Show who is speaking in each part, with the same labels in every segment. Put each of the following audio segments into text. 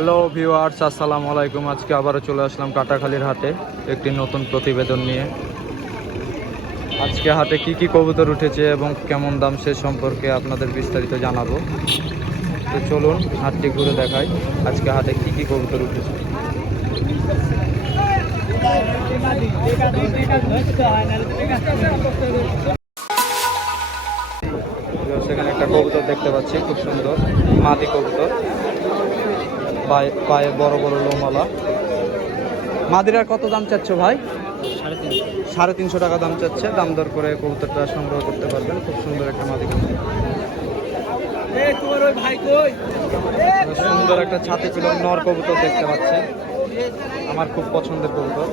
Speaker 1: Hello viewers, আসসালামু আলাইকুম। আজকে আবারও চলে আসলাম কাটাখালীর হাটে একটি নতুন প্রতিবেদন নিয়ে। আজকে হাটে কি কি কবুতর উঠেছে এবং কেমন দাম সে সম্পর্কে আপনাদের বিস্তারিত জানাব। তো চলুন হাটটি ঘুরে দেখাই, আজকে হাটে কি কি কবুতর উঠেছে। সেখানে একটা কবুতর দেখতে পাচ্ছি, খুব সুন্দর, মাদি কবুতর। পায়ে বড় বড় লোমালা মাদিরার কত দাম চাচ্ছ ভাই? সাড়ে তিনশো টাকা দাম চাচ্ছে। দাম দর করে কবুতরটা সংগ্রহ করতে পারবেন। খুব সুন্দর একটা মাদি সুন্দর একটা ছাতি ছিল নর কবুতর দেখতে পাচ্ছি। আমার খুব পছন্দের কবুতর।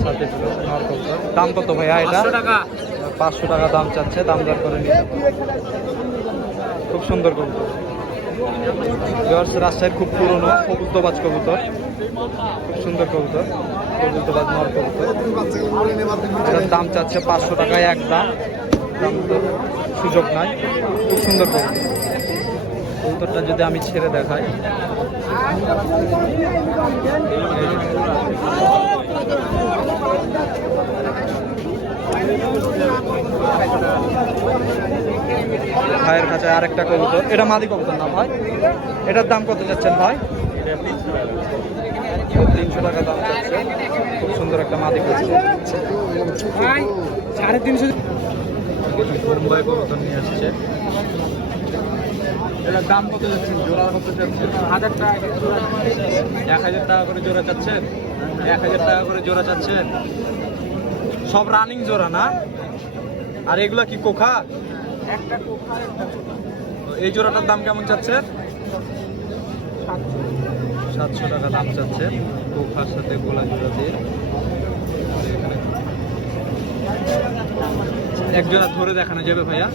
Speaker 1: ছাতি ছিল নর কবুতর। দাম কত ভাইয়া এটা? পাঁচশো টাকা। দাম চাচ্ছে দাম দর করে পারবেন। খুব সুন্দর কবুতর। জর্জ রাজশাহীর খুব পুরনো কবুতরবাজ কবুতর। খুব সুন্দর কবুতর, কবুতরবাজ নর কবুতর। এটার দাম চাচ্ছে পাঁচশো টাকায় এক দাম দাম। সুযোগ নাই। খুব সুন্দর কবুতর। কবুতরটা যদি আমি ছেড়ে দেখাই। ভাইয়ের কাছে আরেকটা কবুতর। এটা মাদি কবুতর না ভাই? এটার দাম কত যাচ্ছেন ভাই? তিনশো টাকা দাম যাচ্ছে। খুব সুন্দর একটা মাদি কবুতর।
Speaker 2: সাড়ে তিনশো
Speaker 1: মুম্বাই কবুতর নিয়ে আসছে। এটার দাম কত যাচ্ছে? জোড়া কত যাচ্ছে?
Speaker 2: হাজার টাকা করে জোড়া।
Speaker 1: এক হাজার টাকা করে জোড়া চাচ্ছেন এক হাজার টাকা করে জোড়া চাচ্ছেন সব রানিং জোড়া না? আর এগুলা কি কোখা? এই জোড়াটার দাম কেমন চাচ্ছে? সাতশো টাকা দাম চাচ্ছে। কোখার সাথে গোলা জোড়া দিয়ে। এক জোড়া ধরে দেখানো যাবে ভাইয়া।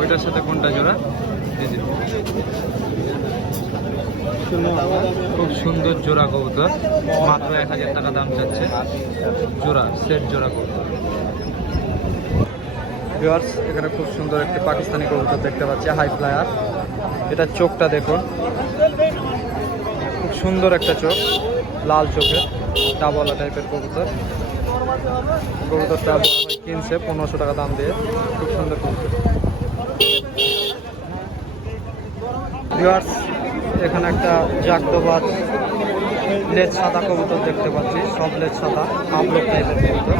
Speaker 1: ওইটার সাথে কোনটা জোড়া? যে। খুব সুন্দর জোড়া কবুতর। মাত্র এক হাজার টাকা দাম চাচ্ছে। জোড়া, সেট জোড়া কবুতর। এখানে খুব সুন্দর একটি পাকিস্তানি কবুতর দেখতে পাচ্ছি, হাই ফ্লায়ার। এটা চোখটা দেখুন। খুব সুন্দর একটা চোখ, লাল চোখের, ডাবলা টাইপের কবুতর। কবুতরটা কিনছে, পনেরোশো টাকা দাম দিয়ে। খুব সুন্দর কবুতর। এখানে একটা জাগদবাদ লেজ সাদা কবুতর দেখতে পাচ্ছি, সব লেজ সাদা আমলোক টাইপের কবুতর।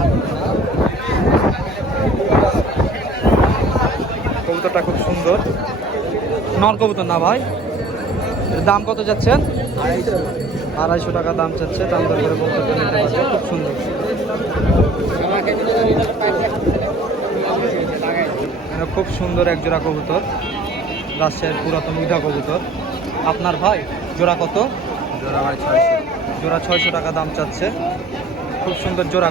Speaker 1: কবুতরটা খুব সুন্দর। নর কবুতর না ভাই? দাম কত যাচ্ছেন? আড়াইশো টাকা দাম চাচ্ছে দাম দর করে বলতে পারছে খুব সুন্দর। এখানে খুব সুন্দর এক জোড়া কবুতর, রাজশাহীর পুরাতন মিঠা কবুতর। আপনার ভাই? জোড়া কত? জোড়া ভাই ছয়শো। জোড়া ছয়শো টাকা দাম চাচ্ছে। খুব সুন্দর জোড়া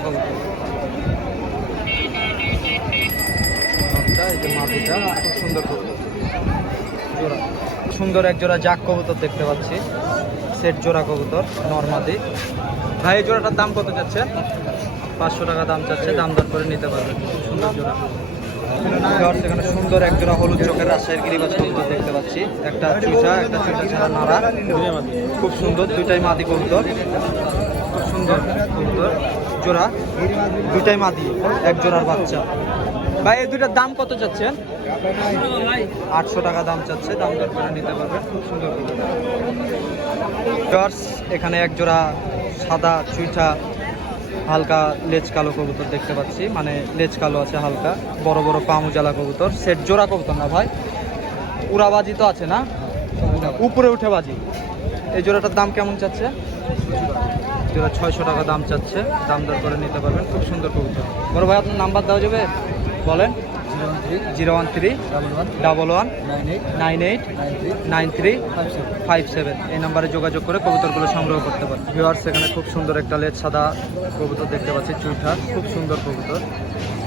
Speaker 1: মাটিটা খুব সুন্দর জোড়া। সুন্দর এক জোড়া জাক কবুতর দেখতে পাচ্ছি। সেট জোড়া কবুতর নর্মাদি। ভাই জোড়াটার দাম কত যাচ্ছে পাঁচশো টাকা দাম চাচ্ছে দাম দর করে নিতে পারবেন। খুব সুন্দর জোড়া। এখানে সুন্দর এক জোড়া হলুদ চোখের রাজশাহীর গিরিবাজ কবুতর দেখতে পাচ্ছি। একটা চুইটা একটা চুইটা ছাড়া নাড়া। খুব সুন্দর, দুইটাই মাদি কবুতর। খুব সুন্দর কবুতর, জোড়া। দুইটাই মাদি, এক জোড়ার বাচ্চা। ভাই, এই দুইটার দাম কত চাচ্ছেন? আটশো টাকা দাম চাচ্ছে, দাম দর করে নিতে পারবেন। খুব সুন্দর এখানে এক জোড়া সাদা চুইটা হালকা লেজ কালো কবুতর দেখতে পাচ্ছি। মানে লেজ কালো আছে হালকা, বড় বড় পামুজালা কবুতর। সেট জোড়া কবুতর না ভাই, উড়াবাজি তো আছে না? উপরে উঠে বাজি। এই জোড়াটার দাম কেমন চাচ্ছে? জোড়া ছয়শো টাকা দাম চাচ্ছে, দাম দর করে নিতে পারবেন। খুব সুন্দর কবুতর। বড় ভাই, আপনার নাম্বার দেওয়া যাবে? বলেন। Zero one three, double one nine eight, nine three five seven এই নাম্বারে যোগাযোগ করে কবুতরগুলো সংগ্রহ করতে পারেন ভিওয়ার্স এখানে খুব সুন্দর একটা লেজ সাদা কবুতর দেখতে পাচ্ছি, চুইঠা, খুব সুন্দর কবুতর,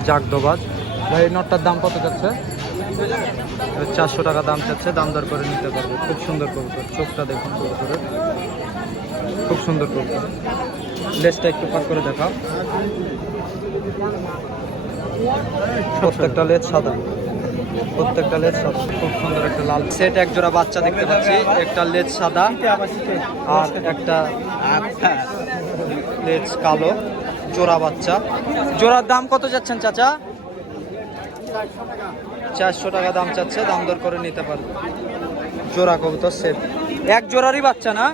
Speaker 1: জাগদবাজ। ভাই, এই নটটার দাম কত যাচ্ছে? চারশো টাকা দাম চাচ্ছে দাম দর করে নিতে পারবে। খুব সুন্দর কবুতর, চোখটা দেখুন কবুতরের খুব সুন্দর কবুতর। লেজটা একটু পাক করে দেখাও। প্রত্যেকটা লেজ সাদা। প্রত্যেকটা লেজ সাদা। খুব সুন্দর একটা লাল সেট এক জোড়া বাচ্চা দেখতে পাচ্ছি। একটা লেজ সাদা আর একটা লেজ কালো। জোড়া বাচ্চা। জোড়ার দাম কত যাচ্ছেন চাচা? চারশো টাকা দাম চাচ্ছে, দাম দর করে নিতে পারবে। জোড়া কবুতর সেট এক জোড়ারই বাচ্চা না?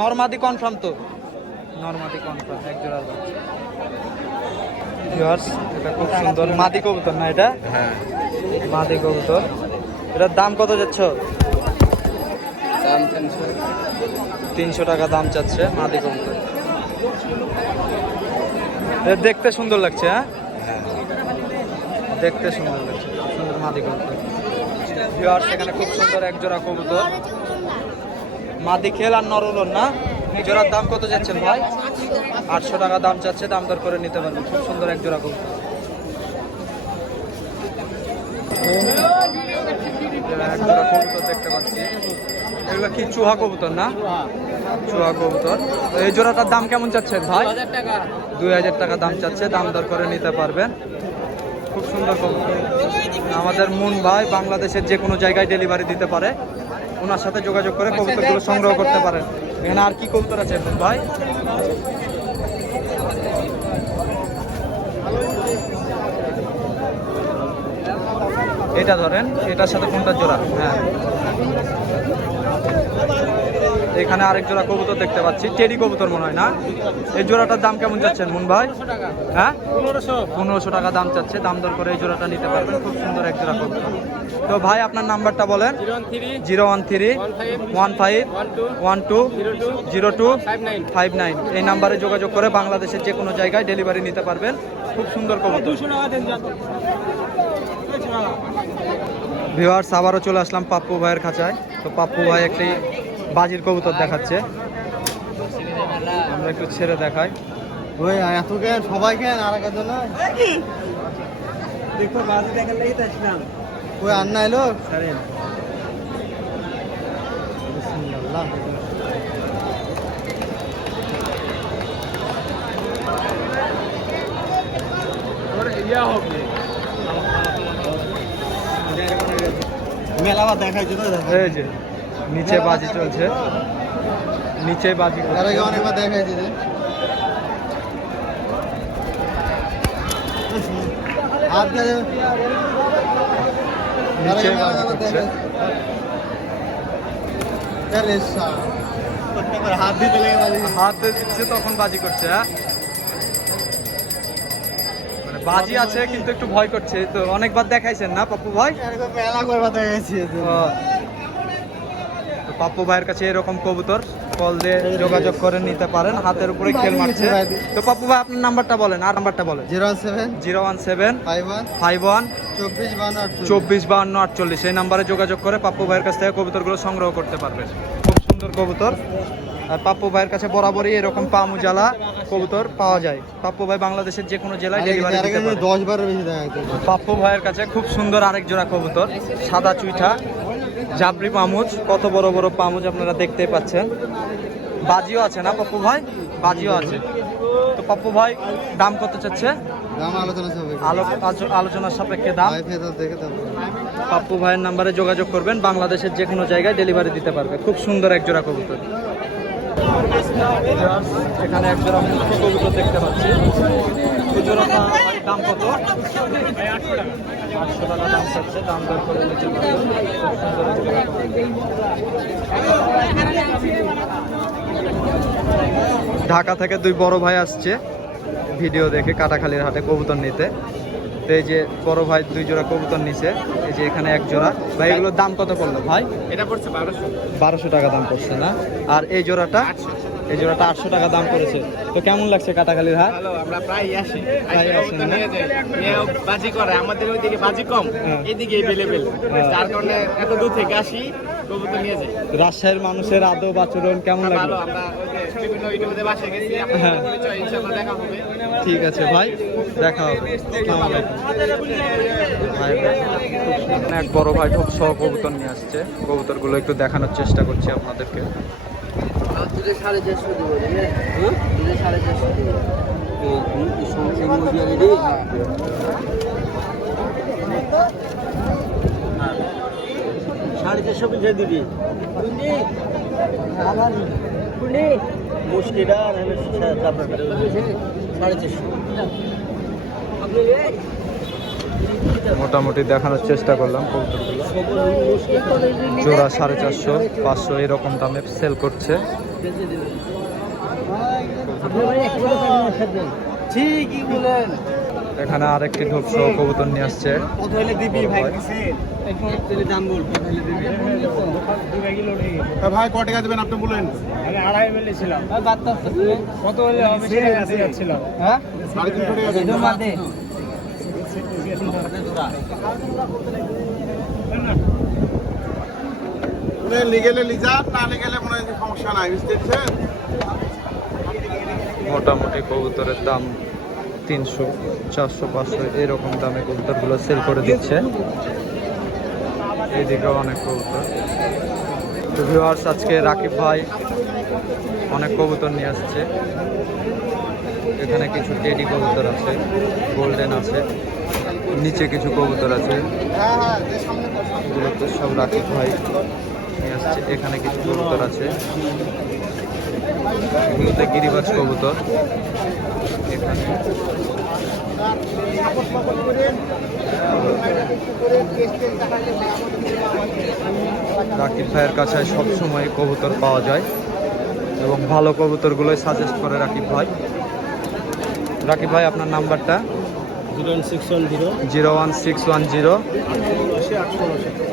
Speaker 1: নর্মাদি কনফার্ম তো। নর্মাদি কনফার্ম এক বাচ্চা Viewers, এটা খুব সুন্দর। মাদি কবুতর না এটা?
Speaker 2: হ্যাঁ।
Speaker 1: মাদি কবুতর। এটার দাম কত যাচ্ছ?
Speaker 2: দাম তিনশো।
Speaker 1: তিনশো টাকা দাম চাচ্ছে মাদি কবুতর। এটা দেখতে সুন্দর লাগছে হ্যাঁ? দেখতে সুন্দর লাগছে সুন্দর মাদি কবুতর। ভিউয়ার এখানে খুব সুন্দর এক জোড়া কবুতর। মাদি খেল আর নরলন না? জোড়ার দাম কত যাচ্ছেন ভাই? আটশো টাকা দাম চাচ্ছে দাম দর করে নিতে পারবেন। খুব সুন্দর এক জোড়া কবুতর। কি চুহা কবুতর না? চুহা কবুতর। এই জোড়াটার দাম কেমন চাচ্ছেন ভাই? দুই হাজার টাকা দাম চাচ্ছে দাম দর করে নিতে পারবেন। খুব সুন্দর আমাদের মুন ভাই বাংলাদেশের যে কোনো জায়গায় ডেলিভারি দিতে পারে। ওনার সাথে যোগাযোগ করে কবুতরগুলো সংগ্রহ করতে পারেন। এখানে আর কি কবুতর আছে ভাই? এটা ধরেন, এটার সাথে কোনটা জোড়া? হ্যাঁ। এখানে আরেক জোড়া কবুতর দেখতে পাচ্ছি। টেডি কবুতর মনে হয় না? এই জোড়াটার দাম কেমন যাচ্ছেন মুন ভাই? হ্যাঁ?
Speaker 2: পনেরোশো
Speaker 1: টাকা দাম চাচ্ছে। দাম দর করে এই জোড়াটা নিতে পারবেন। খুব সুন্দর এক জোড়া কবুতর। তো ভাই, আপনার নাম্বারটা বলেন।
Speaker 2: Zero
Speaker 1: one three,
Speaker 2: one five,
Speaker 1: one
Speaker 2: two, zero two, five nine.
Speaker 1: এই নাম্বারে যোগাযোগ করে বাংলাদেশের যে কোনো জায়গায় ডেলিভারি নিতে পারবেন। খুব সুন্দর কবুতর। ভিওয়ার্স আবারও চলে আসলাম পাপ্পু ভাইয়ের খাঁচায়। তো পাপ্পু ভাই একটি বাজির কবুতর দেখাচ্ছে। আমরা একটু ছেড়ে দেখাই।
Speaker 3: ওই এত কেন সবাই কেন আর একা না
Speaker 2: দেখো বাজি দেখার লেগে আসলাম
Speaker 3: ওই আন্না এলো?
Speaker 1: ছাড়েন
Speaker 3: বিসমিল্লাহ।
Speaker 2: ইয়া হবে
Speaker 3: মেলা দেখাইছে তো
Speaker 1: এই যে। নিচে বাজি চলছে। নিচে বাজি।
Speaker 3: অনেকবার দেখাইছে যে।
Speaker 1: নিচে বাজি করছে।
Speaker 3: হাত দিতে
Speaker 1: হাত দিয়ে দিচ্ছে তখন বাজি করছে হ্যাঁ? মানে বাজি আছে কিন্তু একটু ভয় করছে। তো অনেকবার দেখাইছেন না পাপ্পু ভাই?
Speaker 3: এরকম মেলা করবার দেখাইছে।
Speaker 1: পাপ্পু ভাইয়ের কাছে এরকম কবুতর কল দিয়ে যোগাযোগ করে নিতে পারেন হাতের উপরে খেল মারছে। তো পাপ্পু ভাই আপনার নাম্বারটা বলেন আর নাম্বারটা বলেন।
Speaker 3: Zero seven
Speaker 1: zero one seven
Speaker 3: five one
Speaker 1: five one
Speaker 3: চব্বিশ বান্ন
Speaker 1: চব্বিশ বাহান্ন আটচল্লিশ। এই নাম্বারে যোগাযোগ করে পাপ্পু ভাইয়ের কাছ থেকে কবুতরগুলো সংগ্রহ করতে পারবেন। খুব সুন্দর কবুতর। আর পাপ্পু ভাইয়ের কাছে বরাবরই এরকম পাম জ্বালা কবুতর পাওয়া যায়। পাপ্পু ভাই বাংলাদেশের যে কোনো জেলায় ডেলিভারি দিতে পারে
Speaker 3: দশ বারো বেশি দেখাইছে।
Speaker 1: পাপ্পু ভাইয়ের কাছে খুব সুন্দর আরেক জোড়া কবুতর সাদা চুইঠা। জাবরি পামুজ কত বড় বড় পামুজ আপনারা দেখতে পাচ্ছেন। বাজিও আছে না পপ্পু ভাই? বাজিও আছে। তো পপ্পু ভাই দাম কত চাচ্ছে? আলোচনার সাপেক্ষে দাম? পাপ্পু ভাইয়ের নাম্বারে যোগাযোগ করবেন বাংলাদেশের যে কোনো জায়গায় ডেলিভারি দিতে পারবে। খুব সুন্দর এক জোড়া কবুতর। এখানে এক জোড়া কবুতর দেখতে পাচ্ছি। জোড়াটা দাম কত? আটশো টাকা দাম চাচ্ছে দাম দর করে নিতে পারবে খুব সুন্দর এক জোড়া ঢাকা থেকে দুই বড় ভাই আসছে। ভিডিও দেখে কাটাখালির হাটে কবুতর নিতে। তো এই যে বড় ভাই দুই জোড়া কবুতর নিছে এই যে এখানে এক জোড়া। ভাই এগুলোর দাম কত পড়ল? ভাই
Speaker 2: এটা পড়ছে বারোশো।
Speaker 1: বারোশো টাকা দাম পড়ছে না। আর এই জোড়াটা? এই জোড়াটা আটশো টাকা দাম পড়েছে তো কেমন লাগছে কাটাখালির হাট
Speaker 2: আমরা প্রায় আসি।
Speaker 1: প্রায়
Speaker 2: নিয়ে বাজি করে আমাদের ওইদিকে বাজি কম
Speaker 1: হ্যাঁ।
Speaker 2: এদিকে এভেলেবেল
Speaker 1: হ্যাঁ।
Speaker 2: যার কারণে এত দূর থেকে আসি কবুতর নিয়ে যাই।
Speaker 1: রাজশাহীর মানুষের আদব আচরণ কেমন
Speaker 2: ভালো
Speaker 1: লাগল?
Speaker 2: আমরা বিভিন্ন ইউটিউবে বাসে গেছি
Speaker 1: হ্যাঁ।
Speaker 2: ইনশাআল্লাহ দেখা হবে।
Speaker 1: ঠিক আছে ভাই দেখা হবে। এক বড় ভাই খুব সহ কবুতর নিয়ে আসছে। কবুতরগুলো একটু দেখানোর চেষ্টা করছি আপনাদেরকে।
Speaker 3: দুটো সাড়ে চারশো দেবো হ্যাঁ? হ্যাঁ? দুটো সাড়ে চারশো দেবো। সাড়ে চারশো পিঠে দিবি। বুঝলি আমার বুঝলি মুশকিটা সাড়ে চারশো
Speaker 1: মোটামুটি দেখানোর চেষ্টা করলাম কবুতরগুলো। জোড়া সাড়ে চারশো পাঁচশো এরকম দামে সেল করছে।
Speaker 3: ঠিকই বলেন।
Speaker 1: এখানে আরেকটি ঢোপ সহ কবুতর নিয়ে আসছে।
Speaker 3: দিবি ভাই? দাম কত
Speaker 2: ভাই ক টাকা দেবেন আপনি বলেন?
Speaker 3: আড়াই মিলে ছিলাম। কত হলে হবে সেটা জানতে চাচ্ছিলাম হ্যাঁ
Speaker 2: সাড়ে তিনশো টাকা দেবেন
Speaker 3: দুটো মাদে
Speaker 2: লিগেলে
Speaker 1: মোটামুটি কবুতরের দাম তিনশো, চারশো, পাঁচশো এরকম দামে কবুতরগুলো সেল করে দিচ্ছে। এইদিকেও অনেক কবুতর। ভিউয়ার্স আজকে রাকিব ভাই অনেক কবুতর নিয়ে আসছে। এখানে কিছু টেডি কবুতর আছে গোল্ডেন আছে। নিচে কিছু কবুতর আছে। সব রাখি ভাই। আসছে, এখানে কিছু কবুতর আছে। এগুলোতে গিরিবাজ কবুতর। এখানে রাকিব ভাইয়ের কাছে সব সময় কবুতর পাওয়া যায় এবং ভালো কবুতরগুলোই সাজেস্ট করে রাকিব ভাই। রাকিব ভাই, আপনার নাম্বারটা?
Speaker 3: Zero six one zero.
Speaker 1: Zero one six one zero.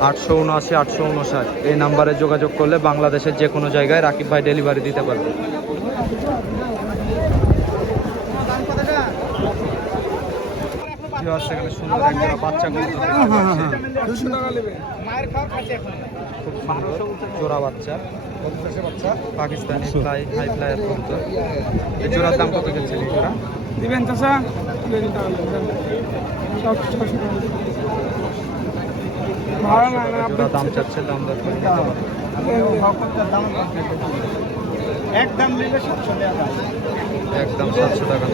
Speaker 1: আটশো উনআশি আটশো উনষাট। এই নাম্বারে যোগাযোগ করলে বাংলাদেশের যে কোনো জায়গায় রাকিব ভাই ডেলিভারি দিতে পারবে। এখানে সুন্দর একটা বাচ্চা খুব সুন্দর জোড়া বাচ্চা। পাকিস্তানি ফ্লাই হাই ফ্লাইয়ের এই জোড়ার দাম কত গেছে দাম চাচ্ছে দাম হবে।
Speaker 2: একদম সাতশো টাকা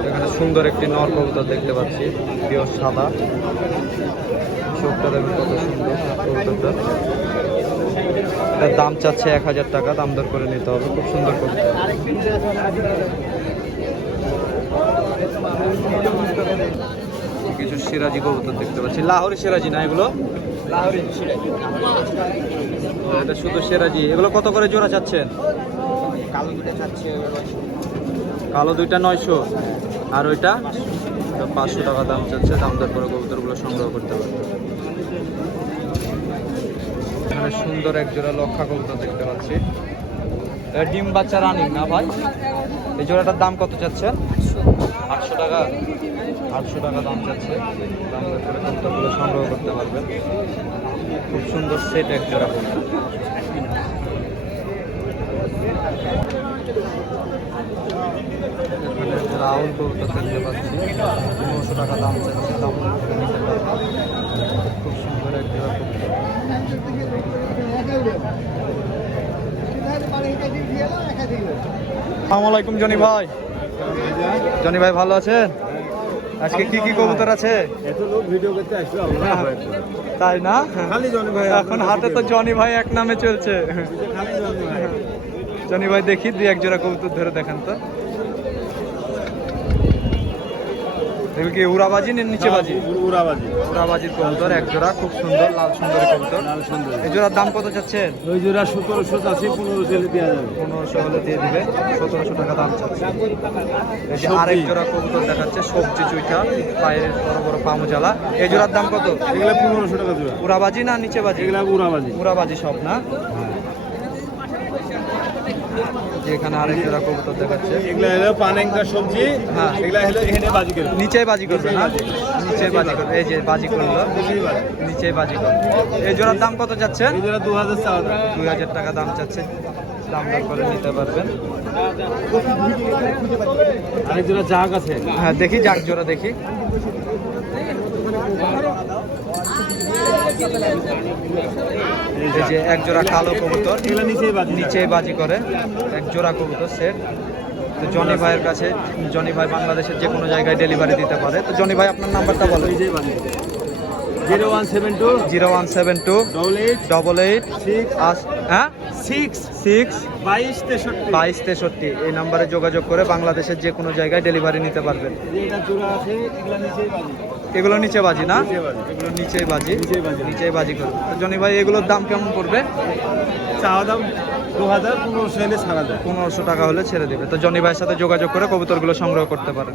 Speaker 1: এখানে সুন্দর একটি নর কবুতর দেখতে পাচ্ছি পিওর সাদা চোখটা দেখুন কত সুন্দর কবুতরটা এটার দাম চাচ্ছে এক হাজার টাকা দাম দর করে নিতে হবে খুব সুন্দর কবুতর কিছু সিরাজি কবুতর দেখতে পাচ্ছি। লাহোরি সিরাজি না এগুলো? এটা শুধু সিরাজি। এগুলো কত করে জোড়া চাচ্ছেন?
Speaker 3: কালো দুটো খাচ্ছে
Speaker 1: কালো দুইটা নয়শো। আর ওইটা? পাঁচশো টাকা দাম চাচ্ছে দাম দর করে কবুতরগুলো সংগ্রহ করতে পারবে এখানে সুন্দর এক জোড়া লক্ষা কবুতর দেখতে পাচ্ছি। ডিম বাচ্চা রানিং না ভাই? এই জোড়াটার দাম কত চাচ্ছে? আটশো টাকা। আটশো টাকা দাম চাচ্ছে। কবুতরগুলো সংগ্রহ করতে পারবেন খুব সুন্দর সেট এক জোড়া পাচ্ছি নশো টাকা দাম দাম। খুব সুন্দর কবুতর জনি ভাই। জনি ভাই, ভালো আছেন? আজকে কি কি কবুতর আছে? তাই না? এখন হাতে তো জনি ভাই এক নামে চলছে।
Speaker 3: জনি ভাই,
Speaker 1: দেখি দুই এক জোড়া কবুতর ধরে দেখেন তো। এগুলো কি উড়াবাজি না নিচে বাজি
Speaker 3: উড়াবাজি।
Speaker 1: উড়াবাজির কবুতর এক জোড়া খুব সুন্দর লাল সুন্দরী কবুতর।
Speaker 3: লাল সুন্দর।
Speaker 1: এই জোড়ার দাম কত চাচ্ছেন?
Speaker 3: ওই জোড়া সতেরোশো আছে পনেরো সেলে দেওয়া যাবে।
Speaker 1: পনেরোশো হলে দিয়ে দিবে সতেরোশো টাকা দাম চাচ্ছে। এই যে আরেক জোড়া কবুতর দেখাচ্ছে সবজি চুইটা পায়ের বড় বড় পামুজালা এই জোড়ার দাম কত?
Speaker 3: এগুলা পনেরোশো টাকা জোড়া।
Speaker 1: উড়াবাজি না নিচে বাজি
Speaker 3: এগুলা উড়াবাজি।
Speaker 1: উড়াবাজি সব না? যে এখানে আরেক জোড়া কবুতর দেখাচ্ছে।
Speaker 3: এগুলা হলো পানেঙ্গা সবজি
Speaker 1: হ্যাঁ।
Speaker 3: এগুলা হলো এখানে বাজি করে
Speaker 1: নিচে বাজি করবে না? নিচে বাজি করবে। এই যে বাজি করল। নিচে বাজি। করবে এই জোড়ার দাম কত যাচ্ছেন?
Speaker 3: এই জোড়া দু হাজার। চাওয়া
Speaker 1: দুই হাজার টাকা দাম চাচ্ছে। দাম দর করে নিতে পারবেন।
Speaker 3: আর এই জোড়া জাহাজ আছে।
Speaker 1: হ্যাঁ দেখি যাক জোড়া দেখি। এই যে এক জোড়া কালো কবুতর
Speaker 3: এগুলা নিচেই বাজি
Speaker 1: নিচে বাজি করে। এক জোড়া কবুতর সেট তো জনি ভাইয়ের কাছে জনি ভাই বাংলাদেশের যে কোনো জায়গায় ডেলিভারি দিতে পারে। তো জনি ভাই আপনার নাম্বারটা বলেন।
Speaker 3: Zero one seven two
Speaker 1: zero one seven two
Speaker 3: double eight
Speaker 1: double eight
Speaker 3: six
Speaker 1: হ্যাঁ?
Speaker 3: সিক্স
Speaker 1: সিক্স
Speaker 3: বাইশ তেষট্টি।
Speaker 1: বাইশ তেষট্টি। এই নাম্বারে যোগাযোগ করে বাংলাদেশের যে কোনো জায়গায় ডেলিভারি নিতে পারবেন।
Speaker 3: এটা জোড়া আছে এগুলা
Speaker 1: নিচে বাজি না? এগুলো নিচেই বাজি।
Speaker 3: নিচেই বাজি।
Speaker 1: নিচেই বাজি করে। তো জনি ভাই এগুলোর দাম কেমন পড়বে?
Speaker 3: চাওয়া দাম দু হাজার পনেরোশো এলে ছাড়া যায়।
Speaker 1: পনেরোশো টাকা হলে ছেড়ে দেবে। তো জনি ভাইয়ের সাথে যোগাযোগ করে কবুতরগুলো সংগ্রহ করতে পারেন।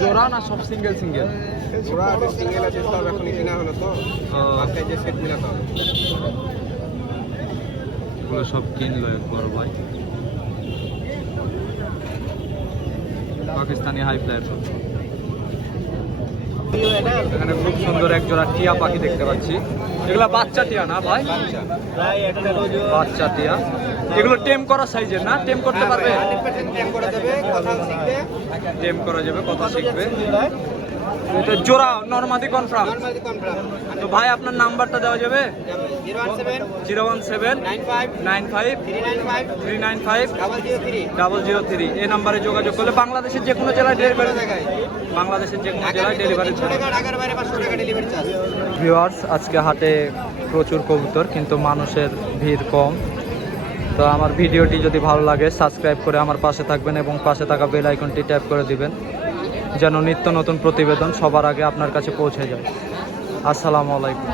Speaker 1: জোড়া না সব সিঙ্গেল সিঙ্গেল
Speaker 2: ওরা সিঙ্গেল আছে সব এখন কিনা হলো তো। বাচ্চায় যে সেট মিলা তো
Speaker 1: এগুলো সব কিনলো একবার ভাই। পাকিস্তানি হাই ফ্লায়ার এখানে খুব সুন্দর এক জোড়া টিয়া পাখি দেখতে পাচ্ছি। এগুলা বাচ্চা টিয়া না ভাই? বাচ্চা। টিয়া। এগুলো টেম করা সাইজের না? টেম করতে পারবে?
Speaker 2: করা যাবে কথা শিখবে
Speaker 1: টেম করা যাবে কথা শিখবে। এটা জোড়া নর্মাদি কনফার্ম তো ভাই আপনার নাম্বারটা দেওয়া যাবে?
Speaker 2: Zero one seven nine five three nine five double zero three.
Speaker 1: এই নাম্বারে যোগাযোগ করলে বাংলাদেশের যে কোনো জেলায় ডেলিভারি বাংলাদেশের যে কোনো জেলায় ডেলিভারি ভিউয়ার্স আজকে হাটে প্রচুর কবুতর কিন্তু মানুষের ভিড় কম। তো আমার ভিডিওটি যদি ভালো লাগে সাবস্ক্রাইব করে আমার পাশে থাকবেন এবং পাশে থাকা বেল আইকনটি ট্যাপ করে দিবেন, যেন নিত্য নতুন প্রতিবেদন সবার আগে আপনার কাছে পৌঁছে যায়। আসসালামু আলাইকুম।